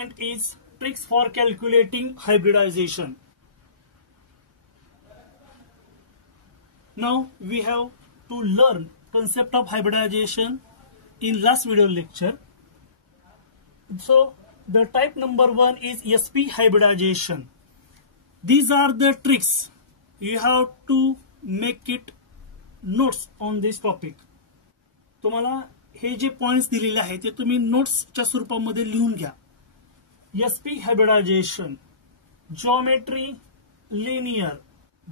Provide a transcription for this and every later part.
Is tricks for calculating hybridization. Now we have to learn concept of hybridization in last video lecture. So the type number 1 is SP hybridization. These are the tricks. You have to make it notes on this topic. तुम्हाला हे जे points दिलेले आहेत ते तुम्ही नोट्सच्या स्वरूपामध्ये लिहून घ्या. SP hybridization, geometry, linear,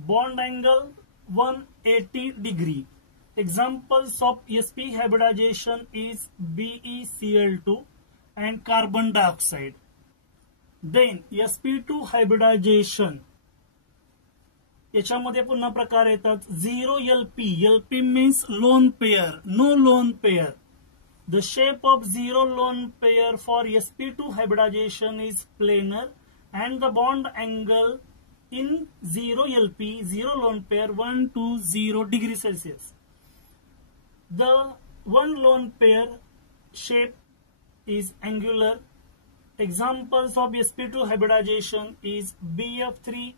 bond angle 180 degree. Examples of SP hybridization is BeCl2 and carbon dioxide. Then sp2 hybridization. याच्यामध्ये पुन्हा प्रकार येतात 0LP. LP means lone pair, no lone pair. The shape of zero lone pair for sp2 hybridization is planar and the bond angle in 0LP, zero lone pair 120 degrees Celsius. The one lone pair shape is angular. Examples of sp2 hybridization is BF3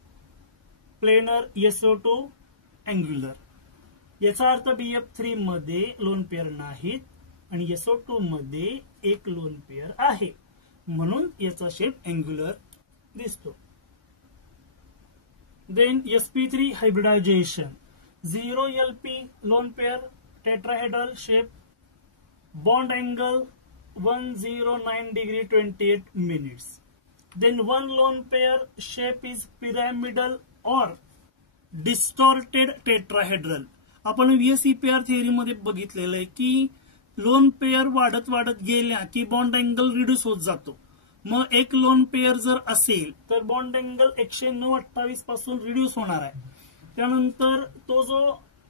planar, SO2 angular. याचा अर्थ BF3 मध्ये lone pair नाहीत आणि SO2 मध्ये एक lone pair आहे म्हणून याचा शेप अँग्युलर दिसतो. Then sp3 hybridization, 0LP lone pair tetrahedral shape, bond angle 109 degree 28 minutes. Then one lone pair shape is pyramidal or distorted tetrahedral. आपण VSEPR थिअरी मध्ये बघितलेलं आहे की लोन पेयर वाढत वाढत गेल्या की बॉन्ड अँगल रिड्यूस होत जातो. मग एक लोन पेयर जर असेल तर बॉन्ड अँगल 109.28 पासून रिड्यूस होणार आहे. त्यानंतर तो जो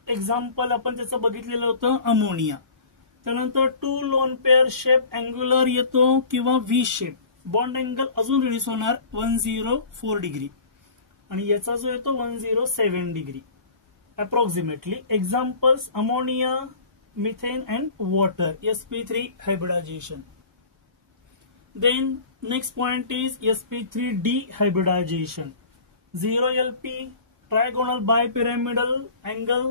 एक्झाम्पल आपण त्याचं बघितलेलं होतं अमोनिया. त्यानंतर 2 लोन पेयर शेप अँग्युलर येतो किंवा व्ही शेप. बॉन्ड अँगल अजून रिड्यूस होणार 104 डिग्री आणि याचा जो येतो 107 degree approximately. Examples ammonia, methane and water, sp3 hybridization. Then next point is sp3d hybridization. 0LP trigonal bipyramidal angle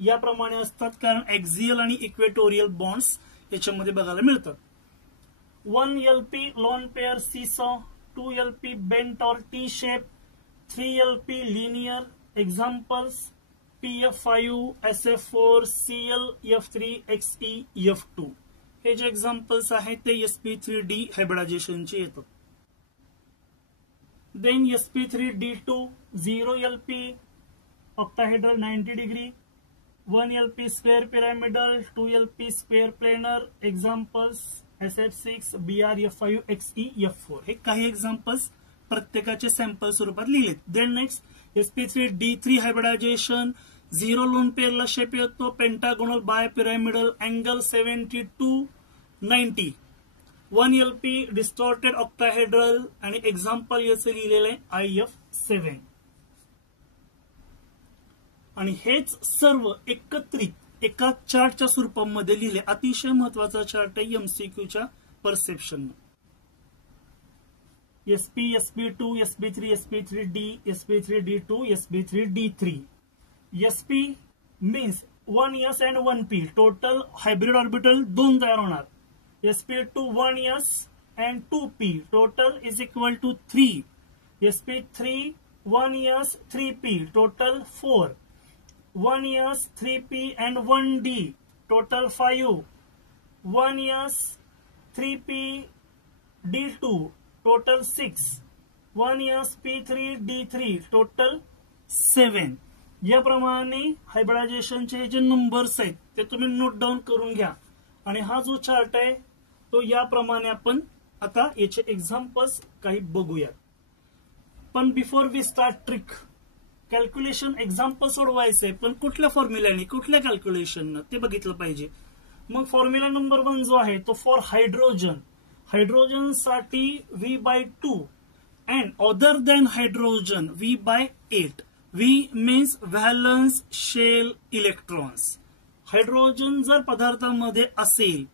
याप्रमाणे असतात कारण एक्झियल आणि इक्वेटोरियल बॉन्ड्स याच्यामध्ये बघायला मिळतात. 1LP lone pair seesaw, 2LP bent or T shape, 3LP linear. Examples PF5, SF4, CL, F3, XE, F2. हे जे examples आहेत ते sp3d हायब्रिडायझेशनचे येतात. Then sp3d2, 0LP octahedral 90 degree, 1LP square pyramidal, 2LP square planar. Examples SF6, BR, F5, XE, F4. हे काही examples प्रत्येकाचे sample स्वरूपात लिहिलेत. Then next sp3d3 hybridization, 0 lone पेअरला शेप येतो pentagonal bipyramidal, angle 70 to 90, 1LP distorted octahedral आणि example याचं लिहिलेलं आहे IF7. आणि हेच सर्व एकत्रित एका चार्टच्या स्वरूपामध्ये लिहिले. अतिशय महत्वाचा चार्ट आहे MCQच्या perception. SP, SP2, SP3, SP3D, SP3D2, SP3D3. SP means 1s and 1p. Total hybrid orbital 2 तयार होणार. SP2 1s and 2p. Total is equal to 3. SP3 1s 3p. Total 4. 1s 3p and 1d. Total 5. 1s 3p D2. Total 6. 1s p3 d3. Total 7. याप्रमाणे हायब्रिडायझेशनचे जे numbers आहेत ते तुम्ही note down करून घ्या. आणि हा जो चार्ट आहे तो याप्रमाणे आपण आता याचे एक्झाम्पल्स काही बघूयात. पण before we start trick, calculation example सोडवायचंय पण कुठल्या फॉर्म्युल्याने कुठल्या कॅल्क्युलेशननं ते बघितलं पाहिजे. मग फॉर्म्युला नंबर 1 जो आहे तो फॉर हायड्रोजन. हायड्रोजन साठी V/2 and other than hydrogen V/8. V means valence shell electrons. Hydrogen जर पदार्थामध्ये असेल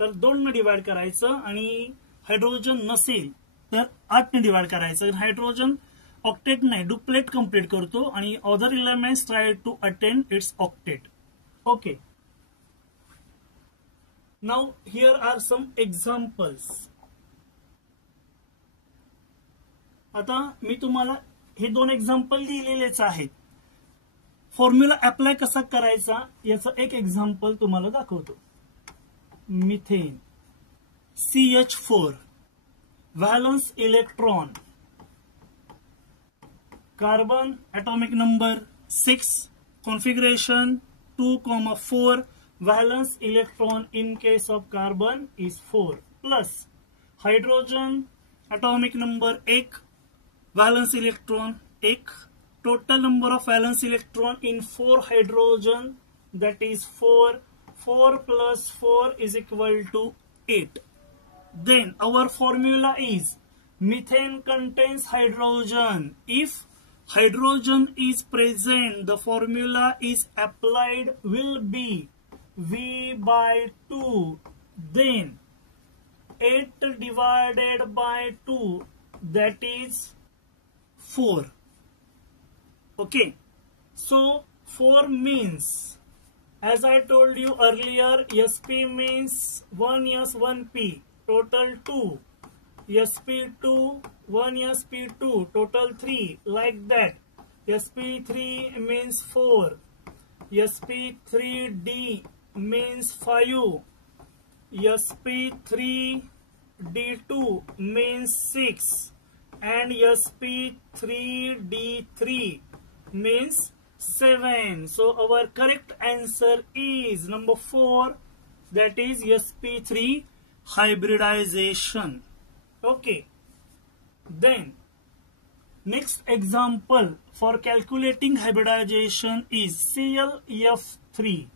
तर 2 ने डिवाइड करायचं आणि हायड्रोजन नसेल तर 8 ने डिवाइड करायचं. हायड्रोजन ऑक्टेट नाही, डुप्लेट कंप्लीट करतो आणि other elements try to attend its octet. Okay, now here are some examples. आता मी तुम्हाला हे 2 एक्झाम्पल लिहिलेलेच आहेत. फॉर्म्युला अप्लाय कसा करायचा याचं एक एक्झाम्पल तुम्हाला दाखवतो. Methane CH4 valence electron, carbon atomic number 6, configuration 2,4, valence electron in case of carbon is 4, plus hydrogen atomic number 1, valence electron 1, total number of valence electron in 4 hydrogen, that is 4, 4 plus 4 is equal to 8. Then our formula is methane contains hydrogen. If hydrogen is present, the formula is applied will be V by 2. Then 8 divided by 2, that is 4. Okay, so 4 means, as I told you earlier, SP means 1S 1P, total 2. SP2 1 SP2, total 3, like that. SP3 means 4, SP3D means 5, SP3D2 means 6, and SP3D3 means 7. So our correct answer is number 4, that is SP3 hybridization. Okay, then next example for calculating hybridization is ClF3.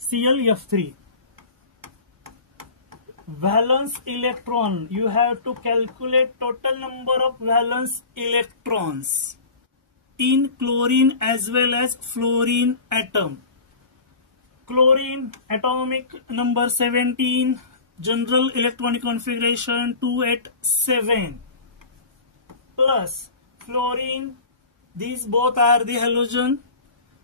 ClF3, valence electron. You have to calculate total number of valence electrons in chlorine as well as fluorine atom. Chlorine atomic number 17, general electronic configuration 287, plus fluorine, these both are the halogen,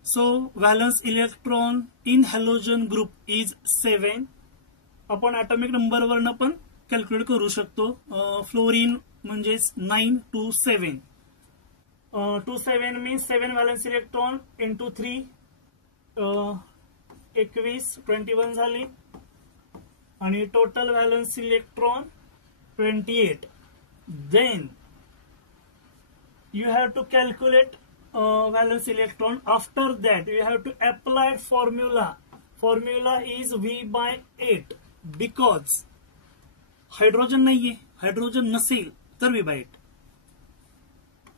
so valence electron in halogen group is 7. आपण atomic number वरनं पण calculate करू शकतो. Fluorine म्हणजेच 9 to 7. 2 7 means 7 valence electron into 3, 21 झाली, आणि total valence electron 28. Then you have to calculate valence electron. After that you have to apply formula. Formula is V by 8, because hydrogen नाहीये, hydrogen नसेल तर V by 8.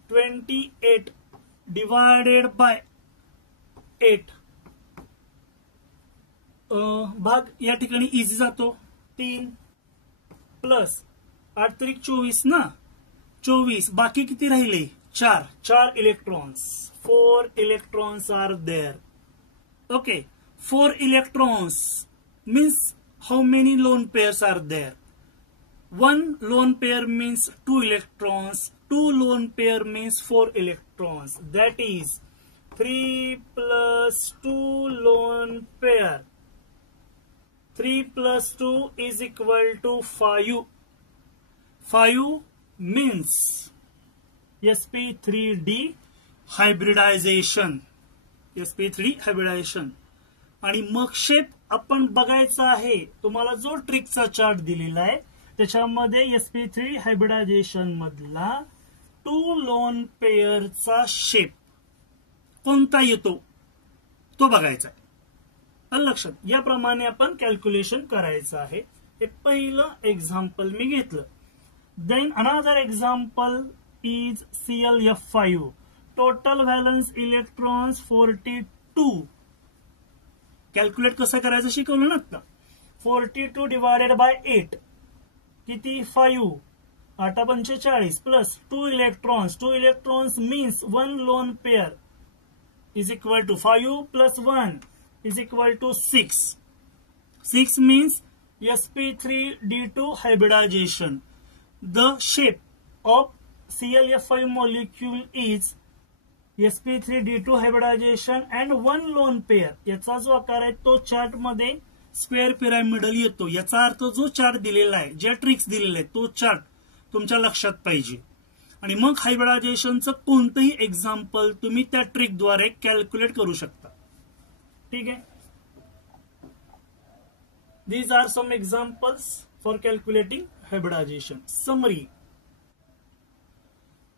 28 divided by 8, भाग या ठिकाणी easy जातो. 3 plus 8 त्रिक 24 ना, 24, बाकी किती राहिले? 4 electrons. 4 electrons are there. Okay, 4 electrons means how many lone pairs are there? 1 lone pair means 2 electrons, 2 lone pair means 4 electrons, that is 3 plus 2 lone pair. 3 plus 2 is equal to 5. 5 means sp3d hybridization. sp3 hybridization. आणि मग shape आपण बघायचा आहे. तुम्हाला जो ट्रिकचा chart दिलेला आहे त्याच्यामध्ये sp3 हायब्रिडायझेशन मधला 2 लोन पेअरचा शेप कोणता येतो तो बघायचा आहे. लक्षात, याप्रमाणे आपण कॅल्क्युलेशन करायचं आहे. हे पहिलं एक्झाम्पल मी घेतलं. Then another example is ClF5. Total valence electrons 42. Calculate कसं करायचं शिकवलं ना आता. 42 डिवायडेड बाय 8 किती? 5. 8 45 plus 2 electrons. 2 electrons means 1 lone pair is equal to 5 plus 1 is equal to 6. 6 means sp3d2 hybridization. The shape of ClF5 molecule is sp3d2 hybridization and one lone pair. याचा जो आकार आहे तो चार्ट मध्ये square pyramidal येतो. याचा अर्थ जो चार्ट दिलेला आहे, जे ट्रिक्स दिलेले आहेत, तो चार्ट तुमच्या लक्षात पाहिजे. आणि मग हायब्रिडायझेशनचं कोणतंही एक्झाम्पल तुम्ही त्या ट्रिकद्वारे कॅल्क्युलेट करू शकता. ठीक आहे. These are some examples for calculating hybridization. Summary.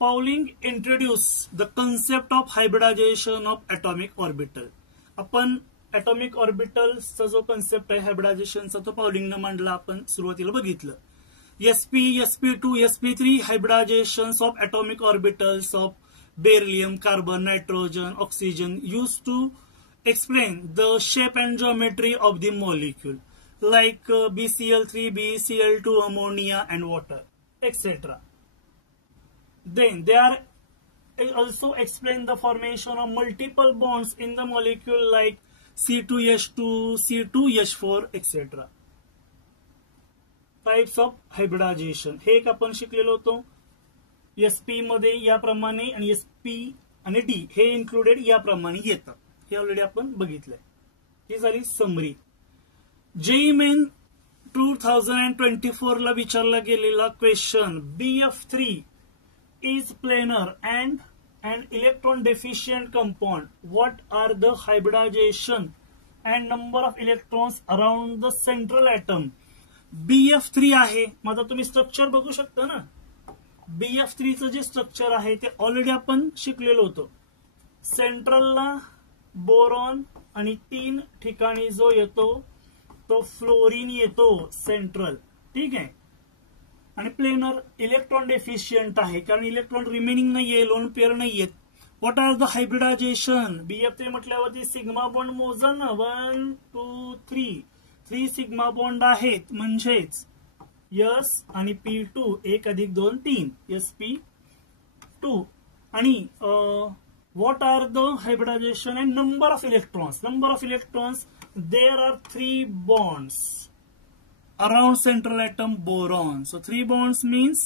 Pauling introduced the concept of hybridization of atomic orbital. आपण atomic ऑर्बिटलचा जो कन्सेप्ट आहे हायब्रिडायझेशनचा तो पॉलिंगने मांडला. आपण सुरुवातीला बघितलं. sp, sp2, sp3 hybridizations of atomic orbitals of beryllium, carbon, nitrogen, oxygen used to explain the shape and geometry of the molecule, like BCl3b, Cl2, ammonia and water, etc. Then they are also explain the formation of multiple bonds in the molecule like C2H2, C2H4, etc. Types of hybridization. हे एक आपण शिकलेलो होतो. sp मध्ये याप्रमाणे आणि sp आणि d हे इन्क्लुडेड याप्रमाणे येतात. हे ऑलरेडी आपण बघितलंय. ही झाली समरी. JEE मेन 2024 ला विचारला गेलेला question, BF3 is planar and an electron deficient compound. What are the hybridization and number of electrons around the central atom? BF3 आहे. माझा तुम्ही स्ट्रक्चर बघू शकता ना. BF3 चं जे स्ट्रक्चर आहे ते ऑलरेडी आपण शिकलेलो होतो. सेंट्रलला बोरॉन आणि 3 ठिकाणी जो येतो तो फ्लोरीन येतो सेंट्रल. ठीक आहे. आणि प्लेनर इलेक्ट्रॉन डेफिशियंट आहे कारण इलेक्ट्रॉन रिमेनिंग नाहीये, लोन पेअर नाहीयेत. What are the hybridization? BF3 म्हटल्यावरती सिग्मा बॉन्ड मोजा ना. 1 2 3 3 सिग्मा बॉन्ड आहेत म्हणजेच S आणि P2 1 अधिक 2 3 sp2. आणि what are the hybridization and number of electrons? Number of electrons, there are 3 bonds around central atom boron. So 3 bonds means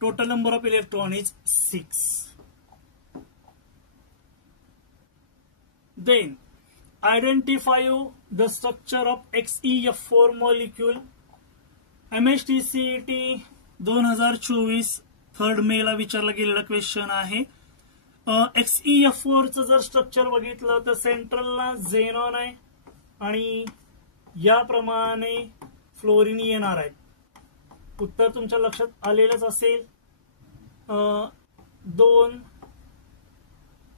total number of electron is 6. Then identify the structure of XeF4 molecule. MHTCET 2024 3 मे ला विचारला गेलेला question आहे. XeF4 चं जर structure बघितलं तर सेंट्रलला xenon आहे आणि याप्रमाणे फ्लोरीन येणार आहे. उत्तर तुमच्या लक्षात आलेलंच असेल. 2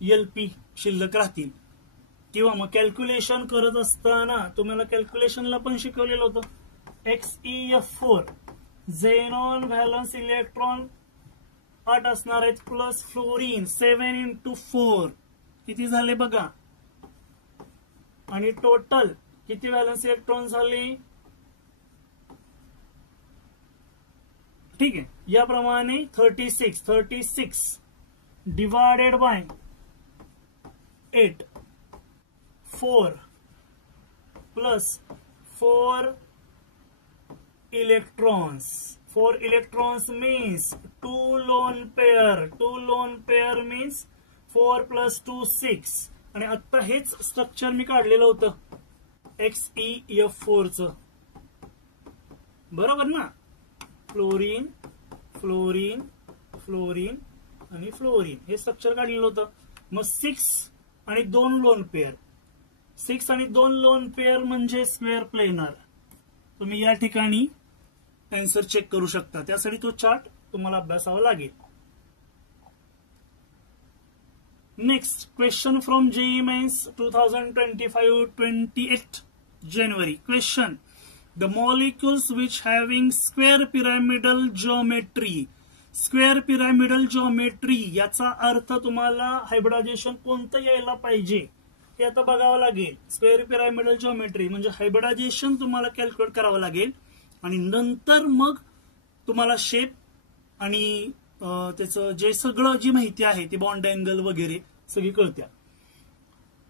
LP शिल्लक राहतील. किंवा मग कॅल्क्युलेशन करत असताना तुम्हाला कॅल्क्युलेशनला पण शिकवलेलं होतं. XeF4 झेनॉन व्हॅलन्स इलेक्ट्रॉन 8 असणार आहेत प्लस फ्लोरीन 7 into 4 किती झाले बघा. आणि टोटल किती व्हॅलन्स इलेक्ट्रॉन झाले? ठीक आहे. याप्रमाणे 36 divided by 8 4 plus 4 electrons. 4 electrons means 2 lone pair. 2 lone pair means 4 plus 2 6. आणि आता हेच स्ट्रक्चर मी काढलेलं होतं XeF4 चं. बरोबर ना. फ्लोरीन फ्लोरीन फ्लोरीन आणि फ्लोरीन हे स्ट्रक्चर काढलेलं होतं. मग 6 आणि 2 लोन पेअर. 6 आणि 2 लोन पेअर म्हणजे स्क्वेअर प्लेनर. तुम्ही या ठिकाणी आन्सर चेक करू शकता. त्यासाठी तो चार्ट तुम्हाला अभ्यासावा लागेल. Next question from JEE Mains 2025 28 January. Question: the molecules which having square pyramidal geometry. Square pyramidal geometry याचा अर्थ तुम्हाला हायब्रिडायझेशन कोणतं यायला पाहिजे हे आता बघावं लागेल. स्क्वेअर पिरामिडल जिओमेट्री म्हणजे हायब्रिडायझेशन तुम्हाला कॅल्क्युलेट करावं लागेल आणि नंतर मग तुम्हाला शेप आणि त्याचं जे सगळं जी माहिती आहे ती बॉन्ड अँगल वगैरे सगळी कळत्या.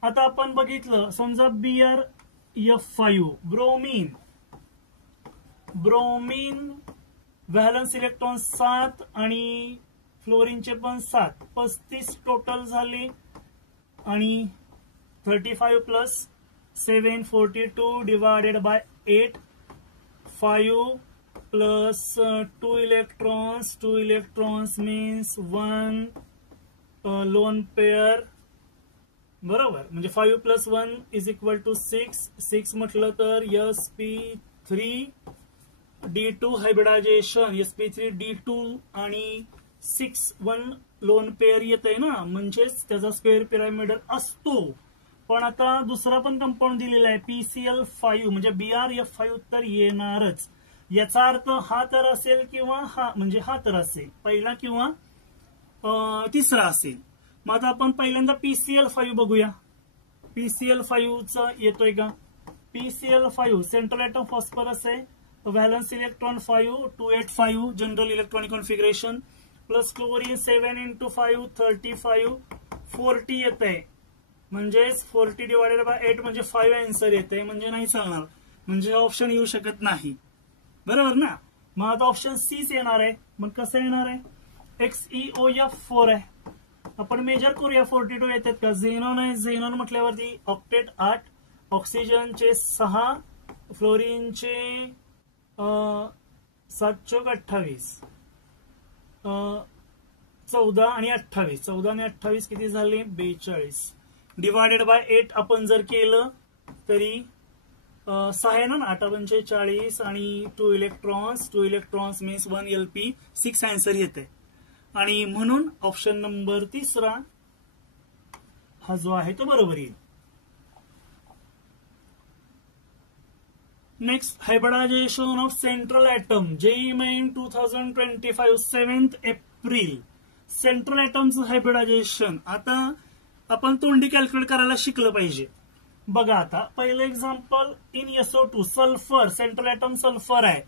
आता आपण बघितलं समजा BrF5 ब्रोमीन व्हॅलन्स इलेक्ट्रॉन 7 आणि फ्लोरीनचे पण 7, 35 टोटल झाले. आणि 35 plus 7 42 divided by 8, 5 plus 2 electrons means 1 lone pair, बरोबर. म्हणजे 5 प्लस 1 इज इक्वल टू 6 म्हटलं तर sp3d2 हायब्रिडायझेशन, sp3d2 आणि 6 1 लोन पेअर येत आहे ना, म्हणजेच त्याचा स्क्वेअर पिरामिडल असतो. पण आता दुसरा पण कंपाऊंड दिलेला आहे PCl5 म्हणजे BrF5 तर येणारच. याचा अर्थ हा तर असेल किंवा हा, म्हणजे हा तर असेल पहिला किंवा तिसरा असेल. मग आता आपण पहिल्यांदा PCl5 बघूया. PCl5 चा येतोय का? PCl5 सेंट्रल ॲटम फॉस्फरस आहे, valence electron 5 285 general electronic configuration, plus chlorine 7 × 5 35 40 येत आहे. म्हणजेच 40 डिवायडेड बाय 8 म्हणजे 5 आन्सर येते, म्हणजे नाही चालणार, म्हणजे ऑप्शन येऊ शकत नाही, बरोबर ना. मग आता ऑप्शन सीच येणार आहे. मग कसं येणार आहे? XeOF4 आहे. आपण मेजर करूया 42 येतात का? झेनॉन आहे, झेनॉन म्हटल्यावरती ऑक्टेट 8, ऑक्सिजनचे 6, फ्लोरीनचे 7×28 14 आणि 28, 14 आणि 28 किती झाले? 42 डिवायडेड बाय 8 आपण जर केलं तरी 6 आहे ना, 8 40 आणि 2 इलेक्ट्रॉन्स मीन्स 1 LP, 6 आन्सर येते. आणि म्हणून ऑप्शन नंबर 3 हा जो आहे तो बरोबर येईल. Next, hybridization of central atom JEE Main 2025 7 April. Central ॲटमचं हायब्रिडायझेशन आता आपण तोंडी कॅल्क्युलेट करायला शिकलं पाहिजे. बघा आता पहिलं example in SO2 sulphur, central atom sulphur आहे,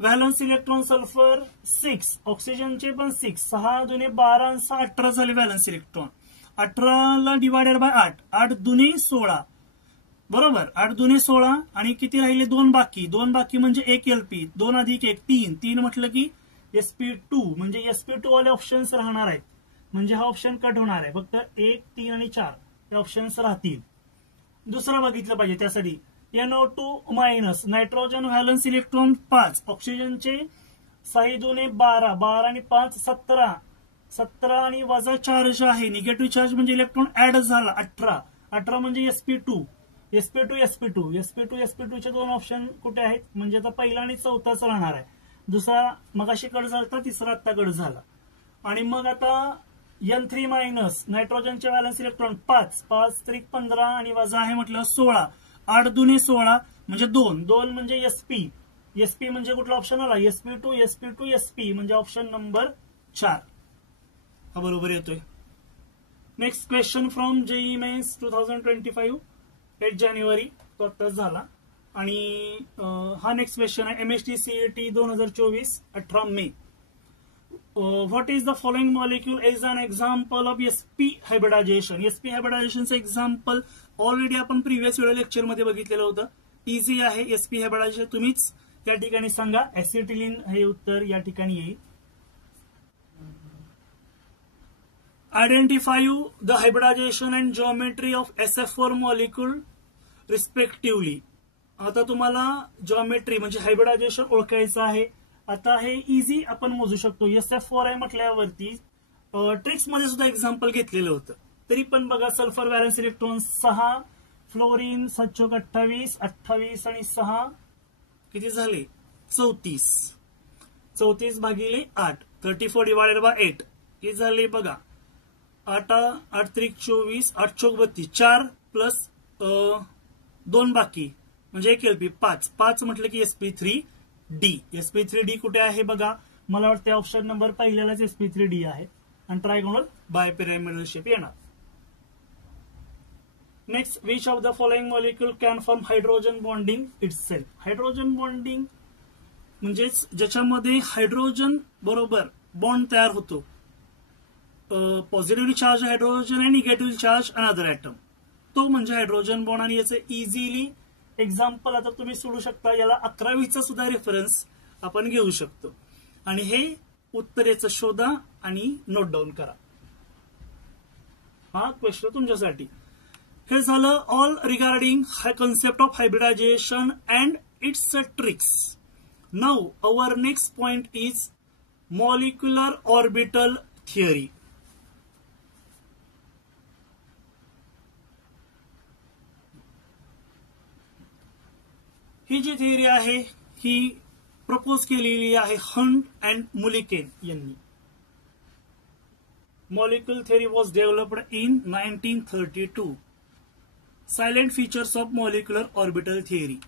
व्हॅलन्स इलेक्ट्रॉन सल्फर 6, ऑक्सिजनचे पण 6, 6 दुने 12 आणि 6 18 झाले व्हॅलन्स इलेक्ट्रॉन. 18 डिवायडेड बाय 8, 8 दुने 16, बरोबर. 8 दुने 16 आणि किती राहिले? 2 बाकी, 2 बाकी म्हणजे 1 LP, 2 अधिक 1 3, 3 म्हटलं की sp2 म्हणजे sp2 वाले ऑप्शन्स राहणार आहेत, म्हणजे हा ऑप्शन कट होणार आहे. फक्त 1 3 आणि 4 हे ऑप्शन्स राहतील. दुसरा बघितलं पाहिजे त्यासाठी NO2 minus, nitrogen valence electron 5, ऑक्सिजनचे 6 दुने 12, 12 आणि 5 17, 17 आणि वजा चार्ज आहे, निगेटिव्ह चार्ज म्हणजे इलेक्ट्रॉन ऍड झाला 18, 18 म्हणजे sp2 चे 2 ऑप्शन कुठे आहेत? म्हणजे आता पहिला आणि चौथाच राहणार आहे. दुसरा मगाशी कट झाला, तिसरा आता कट झाला. आणि मग आता N3 मायनस, नायट्रोजनचे व्हॅलन्स इलेक्ट्रॉन 5, 5 त्रिक 15 आणि वजा आहे म्हटलं 16, 8 दुने 16 म्हणजे 2 म्हणजे SP म्हणजे कुठला ऑप्शन आला? sp2 म्हणजे ऑप्शन नंबर 4 हा बरोबर येतोय. Next question from JEE Mains 2025 8 जानेवारी, तो आत्ताच झाला. आणि हा नेक्स्ट क्वेश्चन आहे MHT CET 2024 18 may. What is the following molecule is an example of sp hybridization? sp हायब्रिडायझेशनचं एक्झाम्पल ऑलरेडी आपण प्रिव्हियस व्हिडिओ लेक्चर मध्ये बघितलेलं होतं. इझी आहे sp हायब्रिडायझेशन, तुम्हीच त्या ठिकाणी सांगा. ऍसिटिलीन हे उत्तर या ठिकाणी येईल. Identify the hybridization and geometry of SF4 molecule respectively. आता तुम्हाला जॉमेट्री म्हणजे हायब्रिडायझेशन ओळखायचं आहे. आता हे इझी आपण मोजू शकतो. SF4 आहे म्हटल्यावरती ट्रिक्स मध्ये सुद्धा एक्झाम्पल घेतलेलं होतं. तरी पण बघा, सल्फर व्हॅलन्स इलेक्ट्रॉन 6, फ्लोरीन 7×28, 28 आणि 6 किती झाले? 34, 34 भागिले 8, 34 डिवायडेड बाय 8 किती झाले? बघा 8 त्रिक 24, 8 चौक 32, 4 प्लस 2 बाकी म्हणजे 1 LP, 5 म्हटलं की sp3d कुठे आहे? बघा मला वाटतं ऑप्शन नंबर पहिल्यालाच sp3d आहे आणि ट्रायगोनल बायपिरॅमिडल शेप येणार. Next, which of the following molecule can form hydrogen bonding itself? Hydrogen bonding म्हणजेच ज्याच्यामध्ये हायड्रोजन बरोबर बॉन्ड तयार होतो. पॉझिटिव्हली चार्ज हायड्रोजन आणि निगेटिव्हली चार्ज अनदर ॲटम, तो म्हणजे हायड्रोजन बॉन्ड. आणि याचं इझिली एक्झाम्पल आता तुम्ही सोडू शकता. याला 11वीचा सुद्धा रेफरन्स आपण घेऊ शकतो. आणि हे उत्तरेचं शोधा आणि नोट डाऊन करा. हा क्वेश्चन तुमच्यासाठी. हे झालं all regarding concept of hybridization and its tricks. Now our next point is molecular orbital theory. ही जी थिअरी आहे ही प्रपोज केलेली आहे हंट अँड मुलिकेन यांनी. Molecule theory was developed in 1932. Silent features of molecular orbital theory.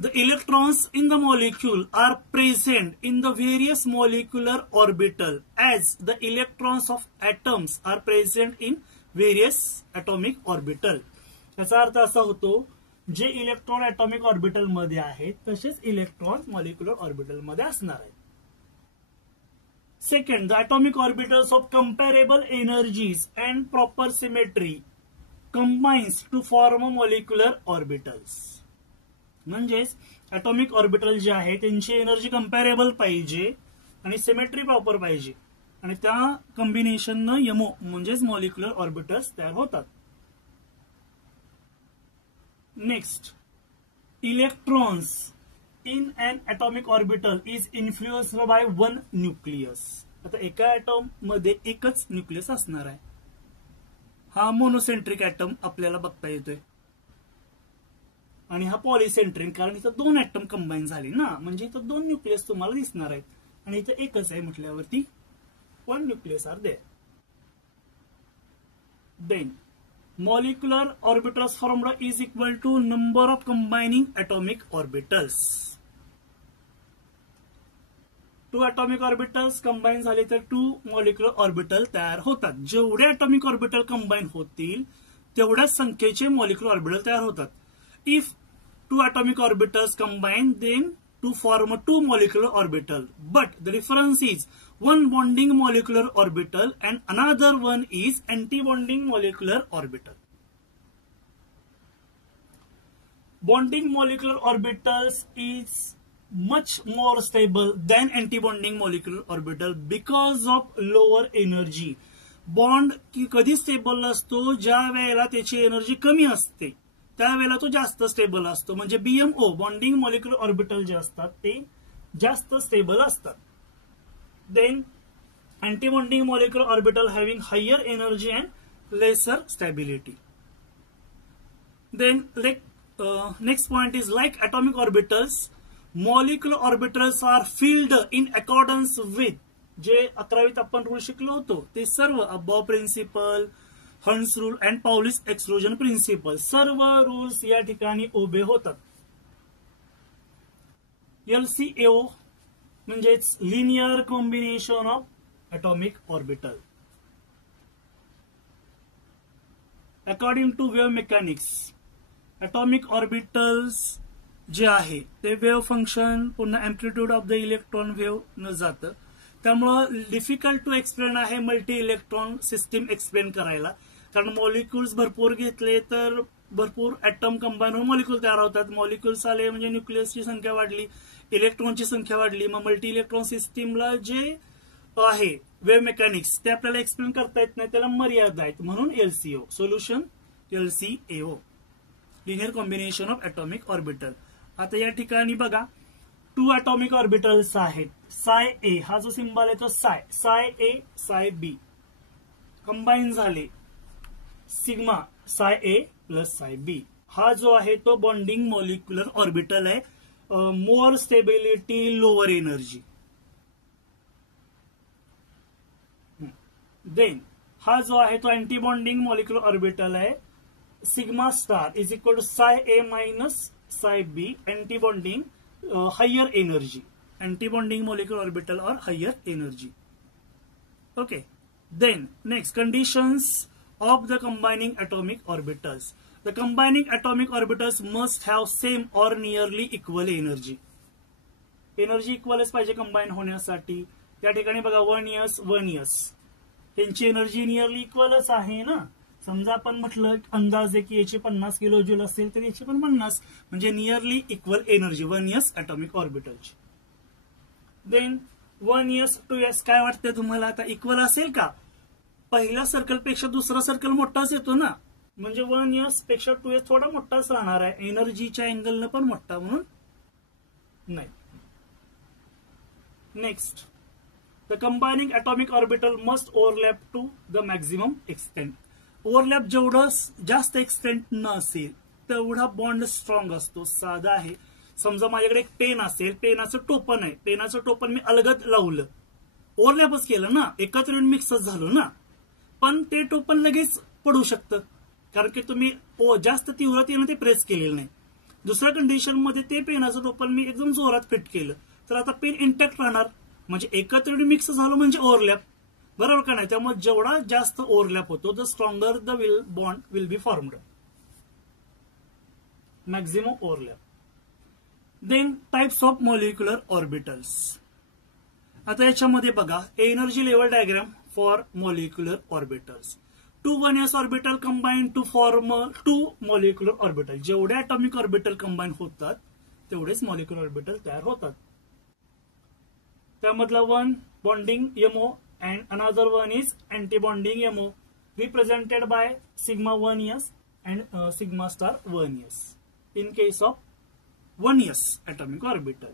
The electrons in the molecule are present in the various molecular orbital as the electrons of atoms are present in various atomic orbital. याचा अर्थ असा होतो जे electron atomic orbital मध्ये आहेत तसेच electron molecular orbital मध्ये असणार आहेत. Second, the atomic orbitals of comparable energies and proper symmetry combines to form molecular orbitals. म्हणजेच atomic orbital जे आहे त्यांची एनर्जी कंपॅरेबल पाहिजे आणि सिमेट्री प्रॉपर पाहिजे आणि त्या कॉम्बिनेशननं यमो म्हणजेच मॉलिक्युलर ऑर्बिटल्स तयार होतात. Next, electrons in an atomic orbital is influenced by one nucleus. आता एका ऍटम मध्ये एकच न्यूक्लियस असणार आहे. हा मोनोसेंट्रिक ऍटम आपल्याला बघता येतोय आणि हा पॉलिसेंट्रिक, कारण इथं दोन ऍटम कंबाईन झाले ना, म्हणजे इथं दोन न्यूक्लियस तुम्हाला दिसणार आहेत आणि इथं एकच आहे म्हटल्यावरती one nucleus are there. Then molecular orbitals formula is equal to number of combining atomic orbitals. Two atomic orbitals combine झाले तर टू molecular ऑर्बिटल तयार होतात. जेवढे atomic ऑर्बिटल कंबाईन होतील तेवढ्याच संख्येचे molecular ऑर्बिटल तयार होतात. If two atomic orbitals combine then to form two molecular orbital, but the difference is one bonding molecular orbital and another one is anti-bonding molecular orbital. Bonding molecular orbitals is much more stable than anti-bonding molecular orbital because of lower energy. Bond कधी stable असतो ज्या वेळेला त्याची energy कमी असते त्यावेळेला तो जास्त स्टेबल असतो. म्हणजे बीएमओ बॉन्डिंग मॉलिक्युलर ऑर्बिटल जे असतात ते जास्त स्टेबल असतात. Then antibonding molecular orbital having higher energy and lesser stability. Then next point is like atomic orbitals molecular orbitals are filled in accordance with जे 11वीत आपण रूल शिकलो होतो ते सर्व Aufbau principle, Hund's rule and Pauli's exclusion principle सर्व rules या ठिकाणी उभे होतात. LCO म्हणजेच linear combination of atomic orbital. According to wave mechanics atomic orbitals जे आहे ते वेव्ह फंक्शन पुन्हा amplitude of the electron wave न जातं. त्यामुळं डिफिकल्ट टू एक्सप्लेन आहे मल्टी इलेक्ट्रॉन सिस्टीम एक्सप्लेन करायला, कारण मॉलिक्युल्स भरपूर घेतले तर भरपूर ऍटम कंबाईन होऊन मॉलिक्युल तयार होतात. मॉलिक्युल्स आले म्हणजे न्यूक्लियसची संख्या वाढली, इलेक्ट्रॉनची संख्या वाढली, मग मल्टी इलेक्ट्रॉन सिस्टीमला जे आहे वेव्ह मेकॅनिक्स ते आपल्याला एक्सप्लेन करता येत नाही, त्याला मर्यादा आहेत. म्हणून LCO solution LCAO linear combination of atomic orbital. आता या ठिकाणी बघा टू atomic ऑर्बिटल्स आहेत. साय ए हा जो सिंबल आहे तो साय ए साय बी कंबाईन झाले सिग्मा साय ए प्लस साय बी. हा जो आहे तो बॉन्डिंग मॉलिक्युलर ऑर्बिटल आहे. More stability lower energy. Then हा जो आहे तो अँटी बॉन्डिंग मॉलिक्युलर ऑर्बिटल आहे. Sigma star is equal to psi A minus psi B. Anti bonding higher energy, anti-bonding molecular orbital or higher energy. Okay. Then next conditions of the combining atomic orbitals. The combining atomic orbitals must have same or nearly equal energy. Energy equalच पाहिजे combine होण्यासाठी. त्या ठिकाणी बघा 1s त्यांची energy nearly इक्वलच आहे ना. समजा आपण म्हटलं अंदाजे की याची 50 किलो जूल असेल तर याची पण 50, म्हणजे nearly equal energy 1s atomic ऑर्बिटलची. देन 1s 2s काय वाटतंय तुम्हाला आता इक्वल असेल का? पहिल्या सर्कल पेक्षा दुसरा सर्कल मोठाच येतो ना, म्हणजे 1s पेक्षा 2s थोडा मोठाच राहणार आहे, एनर्जीच्या अँगलनं पण मोठा म्हणून नाही. Next, the combining atomic orbital must overlap to the maximum extent. Overlap जेवढं जास्त एक्सटेंट नसेल तेवढा बॉन्ड स्ट्रॉंग असतो. साधा आहे. समजा माझ्याकडे एक पेन असेल, पेनाचं टोपण आहे, पेनाचं टोपण मी अलगद लावलं, ओव्हरलॅपच केलं ना, एकत्र येऊन मिक्सच झालो ना, पण ते टोपण लगेच पडू शकतं कारण की तुम्ही जास्त तीव्रतेनं ते प्रेस केलेलं नाही. दुसऱ्या कंडिशन मध्ये ते पेनाचं टोपण मी एकदम जोरात फिट केलं तर आता पेन इंटॅक्ट राहणार, म्हणजे एकत्र येऊन मिक्स झालं म्हणजे ओव्हरलॅप, बरोबर का नाही? त्यामुळे जेवढा जास्त ओव्हरलॅप होतो the stronger the bond will be formed. Maximum overlap. Then types of molecular orbitals. आता याच्यामध्ये बघा, energy level diagram for molecular orbitals. 2 1s orbital combine to form 2 molecular orbital. जेवढे atomic ऑर्बिटल कंबाईन होतात तेवढेच molecular orbital तयार होतात. त्यामधला 1 bonding MO and another one is anti-bonding MO represented by sigma 1s and sigma star 1s. In case of 1s atomic orbital,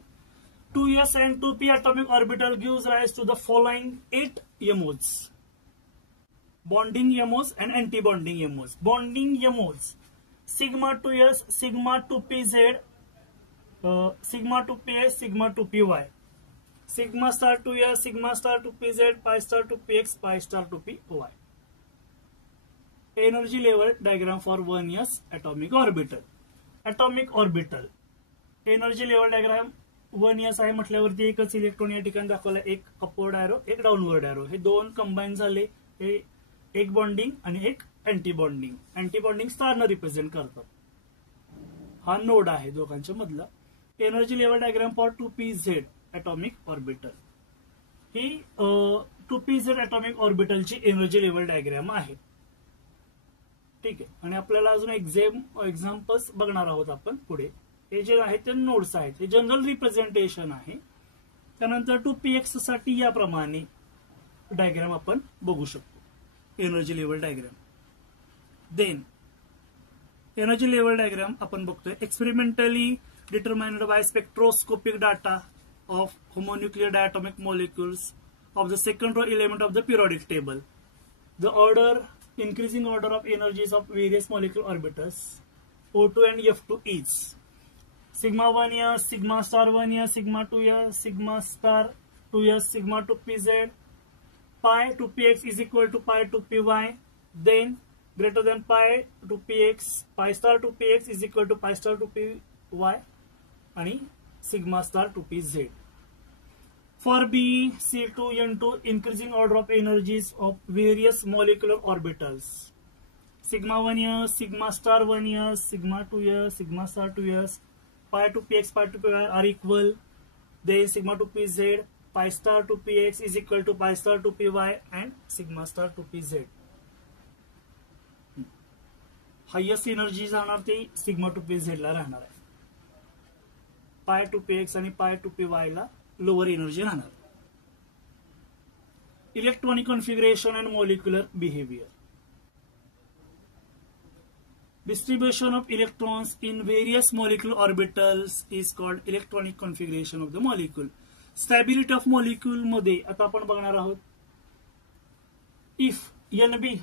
2s and 2p atomic orbital gives rise to the following 8 MOs. Bonding MOs and anti-bonding MOs. Bonding MOs: sigma 2s, sigma 2pz, sigma 2ps, sigma 2py. Sigma star 2s, sigma star 2pz, pi star 2px, pi star 2py. Energy level diagram for 1s atomic orbital. Atomic orbital energy level diagram 1s आहे म्हटल्यावरती एकच electron या ठिकाणी दाखवला, एक upward arrow, एक downward arrow. हे दोन कंबाईन झाले, हे एक बॉन्डिंग आणि एक अँटी बॉन्डिंग. अँटी बॉन्डिंग स्टारनं रिप्रेझेंट करतात. हा नोड आहे दोघांच्या मधला. Energy level diagram for 2pz atomic orbital. ही 2pz atomic ऑर्बिटलची एनर्जी लेवल डायग्राम आहे. ठीक आहे, आणि आपल्याला अजून एक्झाम्पल्स बघणार आहोत आपण पुढे. हे जे आहेत ते नोड्स आहेत, हे जनरल रिप्रेझेंटेशन आहे. त्यानंतर 2px साठी याप्रमाणे डायग्राम आपण बघू शकतो, energy level diagram. Then energy level diagram आपण बघतोय. Experimentally determined by spectroscopic data of homonuclear diatomic molecules of the second row element of the periodic table. The increasing order of energies of various molecular orbitals O2 and F2 is sigma 1s, sigma star 1s, sigma 2s, sigma star 2s, sigma 2pz, pi 2px is equal to pi 2py, then greater than pi 2px, pi star 2px is equal to pi star 2py आणि sigma star 2pz. For B, C2, N2, increasing order of energies of various molecular orbitals. Sigma 1s, sigma star 1s, sigma 2s, sigma star 2s, pi 2px, pi 2py are equal. Then sigma 2pz, pi star 2px is equal to pi star 2py and sigma star 2pz. Highest energy जाणार ते sigma 2pz ला राहणार आहे. पाय 2px आणि पाय 2py ला lower energy राहणार. Electronic configuration and molecular behaviour. Distribution of electrons in various molecular orbitals is called electronic configuration of the molecule. Stability of molecule मध्ये आता आपण बघणार आहोत. If NB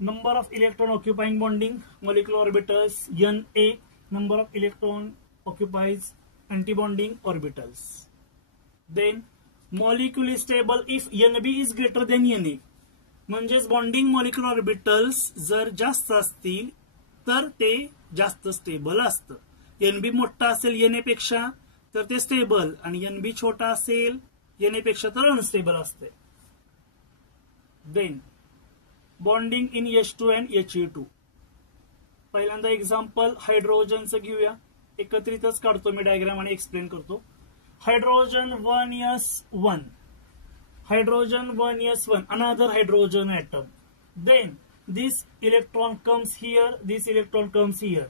number of electron occupying bonding molecular orbitals, NA number of electron occupies antibonding orbitals. Then molecule is stable if NB is greater than NA. म्हणजेच bonding molecular orbitals जर जास्त असतील तर ते जास्त स्टेबल असतं. NB मोठा असेल NA पेक्षा तर ते स्टेबल, आणि NB छोटा असेल NA पेक्षा तर अनस्टेबल असते. Then bonding in H2 and He2. पहिल्यांदा एक्झाम्पल हायड्रोजनचं घेऊया. एकत्रितच काढतो मी डायग्राम आणि एक्सप्लेन करतो. Hydrogen 1s1, hydrogen 1s1, another hydrogen atom. Then this electron comes here, this electron comes here.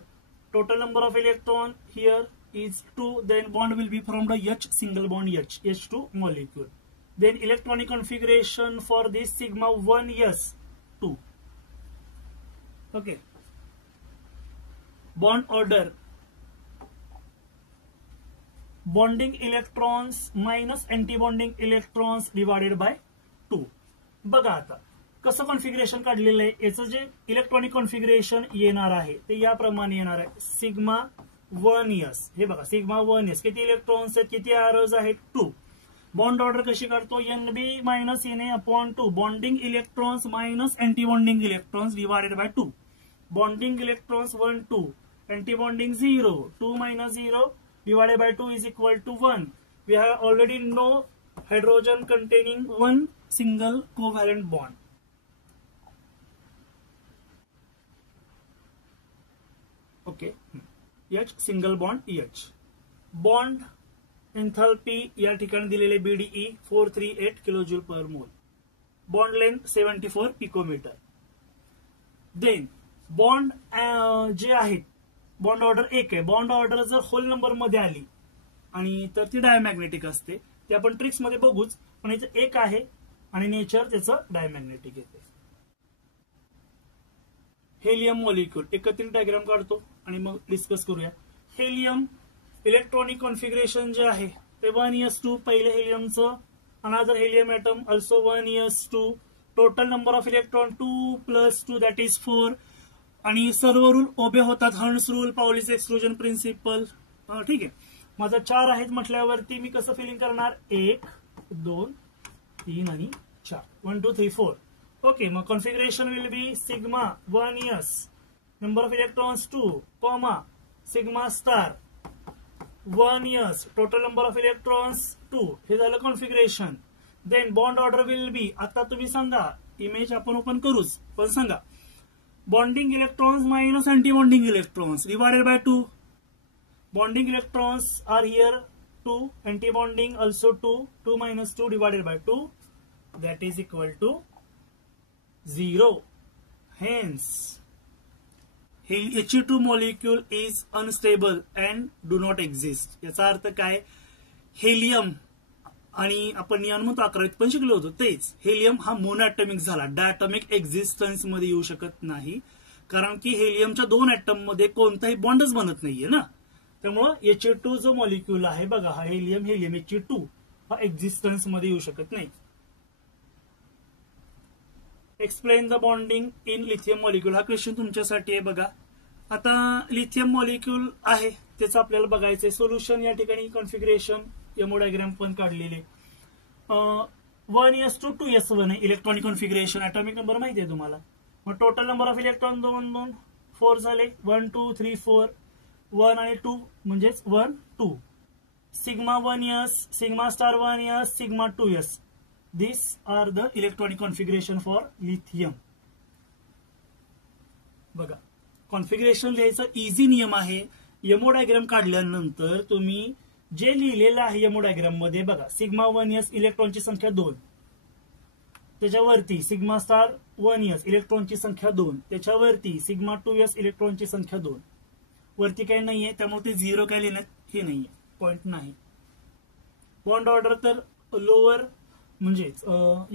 Total number of electron here is 2. Then bond will be formed a H single bond H, H2 molecule. Then electronic configuration for this sigma 1s2. Okay. Bond order. Bonding electrons minus anti-bonding electrons divided by 2. बघा आता कसं configuration काढलेलं आहे, याचं जे electronic configuration येणार आहे ते याप्रमाणे येणार आहे. सिग्मा 1s, हे बघा सिग्मा 1s किती इलेक्ट्रॉन्स आहेत, किती आरज आहेत, 2. बॉन्ड ऑर्डर कशी काढतो, NB minus NA upon 2. Bonding electrons minus anti bonding electrons divided by 2. Bonding electrons 1 2, anti bonding 0, 2 minus 0 divided by 2 is equal to 1. We have already know hydrogen containing one single covalent bond. Okay, H single bond H. Bond enthalpy या ठिकाणी दिलेले BDE 438 kilojoule per mole. Bond length 74 picometer. Then bond जे आहेत, bond order 1 आहे. Bond order जर whole number मध्ये आली आणि तर ती डायमॅग्नेटिक असते, ते आपण ट्रिक्स मध्ये बघूच. पण याचं 1 आहे आणि नेचर त्याचं डायमॅग्नेटिक येते. हेलियम मॉलिक्यूल एकत्रित डायग्राम काढतो आणि मग डिस्कस करूया. हेलियम इलेक्ट्रॉनिक कॉन्फिगरेशन जे आहे ते 1s2 पहिले हेलियमचं. Another helium atom also 1s2. Total number of electron 2 + 2 that is 4. आणि सर्व रूल ओबे होतात. हर्न्स रूल, पाउलीस एक्सक्लुजन प्रिन्सिपल. ठीक आहे. माझा 4 आहेत म्हटल्यावरती मी कसं फिलिंग करणार, 1 2 3 आणि 4, 1 2 3 4. ओके, मग configuration will be sigma 1s, number of electrons 2, comma sigma star 1s, total number of electrons 2. हे झालं configuration. Then bond order will be, आता तुम्ही सांगा, इमेज आपण ओपन करूच पण सांगा, bonding electrons minus anti-bonding electrons divided by 2. Bonding electrons are here 2, anti-bonding also 2, 2 minus 2 divided by 2, that is equal to 0. Hence, He2 molecule is unstable and do not exist. याचा अर्थ काय, helium आणि आपण नियम म्हणतो 11वीत पण शिकलो होतो तेच, हेलियम हा मोनोएटॉमिक झाला, डायटॉमिक एक्झिस्टन्स मध्ये येऊ शकत नाही. कारण की हेलियमच्या 2 ऍटम मध्ये कोणताही बॉन्डच बनत नाहीये ना. त्यामुळं He2 जो मॉलिक्यूल आहे बघा, हा हेलियम He2 हा एक्झिस्टन्स मध्ये येऊ शकत नाही. Explain the bonding in lithium molecule, हा क्वेश्चन तुमच्यासाठी आहे बघा. आता लिथियम मॉलिक्यूल आहे त्याचं आपल्याला बघायचंय सोल्युशन. या ठिकाणी कॉन्फिगरेशन एमओ डायग्राम पण काढलेले. 1s2 2s1 आहे इलेक्ट्रॉनिक कॉन्फिगरेशन. ऍटॉमिक नंबर माहिती आहे तुम्हाला. मग टोटल नंबर ऑफ इलेक्ट्रॉन 2 2 4 झाले, 1 2 3 4, 1 आणि 2 म्हणजेच 1 2. Sigma 1s, sigma star 1s, sigma 2s. This are the electronic configuration for lithium. बघा, कॉन्फिगरेशन लिहायचा इझी नियम आहे. एमओ डायग्राम काढल्यानंतर तुम्ही जे लिहिलेलं आहे एमओ डायग्राम मध्ये बघा, सिग्मा 1s इलेक्ट्रॉनची संख्या 2, त्याच्यावरती सिग्मा स्टार 1s इलेक्ट्रॉनची संख्या 2, त्याच्यावरती सिग्मा 2s इलेक्ट्रॉनची संख्या 2. वरती काही नाहीये त्यामुळे ते 0 काय लिहिण्यात हे नाहीये, पॉइंट नाही. बॉन्ड ऑर्डर तर लोअर म्हणजेच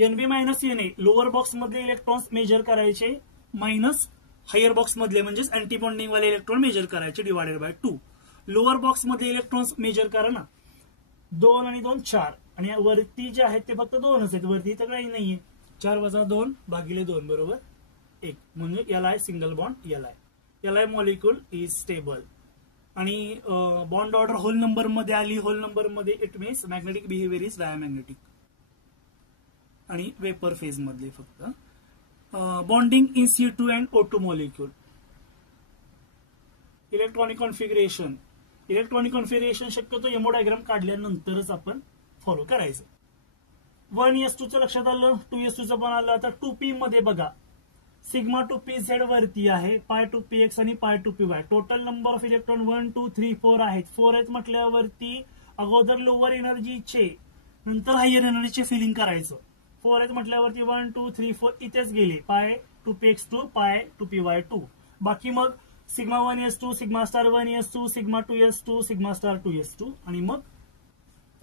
NB minus NA lower box मधले इलेक्ट्रॉन्स मेजर करायचे, मायनस हायर बॉक्स मधले म्हणजेच अँटी बॉन्डिंग वाले इलेक्ट्रॉन मेजर करायचे डिवायडेड बाय 2. लोअर बॉक्स मध्ये इलेक्ट्रॉन्स मेजर करा ना, 2 आणि 2 4, आणि वरती जे आहेत ते फक्त 2च आहेत, वरती तर काही नाहीये. 4 वजा 2 भागिले 2 बरोबर 1, म्हणजे याला आहे सिंगल बॉन्ड, याला आहे मॉलिक्यूल इज स्टेबल. आणि बॉन्ड ऑर्डर होल नंबर मध्ये आली, होल नंबर मध्ये it means magnetic behaviour is diamagnetic. आणि वेपर फेज मधले फक्त bonding in C2 and O2 molecule. Electronic configuration, electronic configuration शक्यतो एमओ डायग्राम काढल्यानंतरच आपण फॉलो करायचं. 1s2 चं लक्षात आलं, 2s2 चं पण आलं. आता 2p मध्ये बघा, सिग्मा 2pz वरती आहे, पाय 2px आणि पाय 2py. Total number of electron 1 2 3 4 आहेत. 4 आहेत म्हटल्यावरती अगोदर लोअर एनर्जीचे नंतर हायर एनर्जीचे फिलिंग करायचं. 4 आहेत म्हटल्यावरती 1 2 3 4 इथेच गेले, पाय 2px2 पाय 2py2. बाकी मग sigma 1s2, sigma star 1s2, sigma 2s2, sigma star 2s2 आणि मग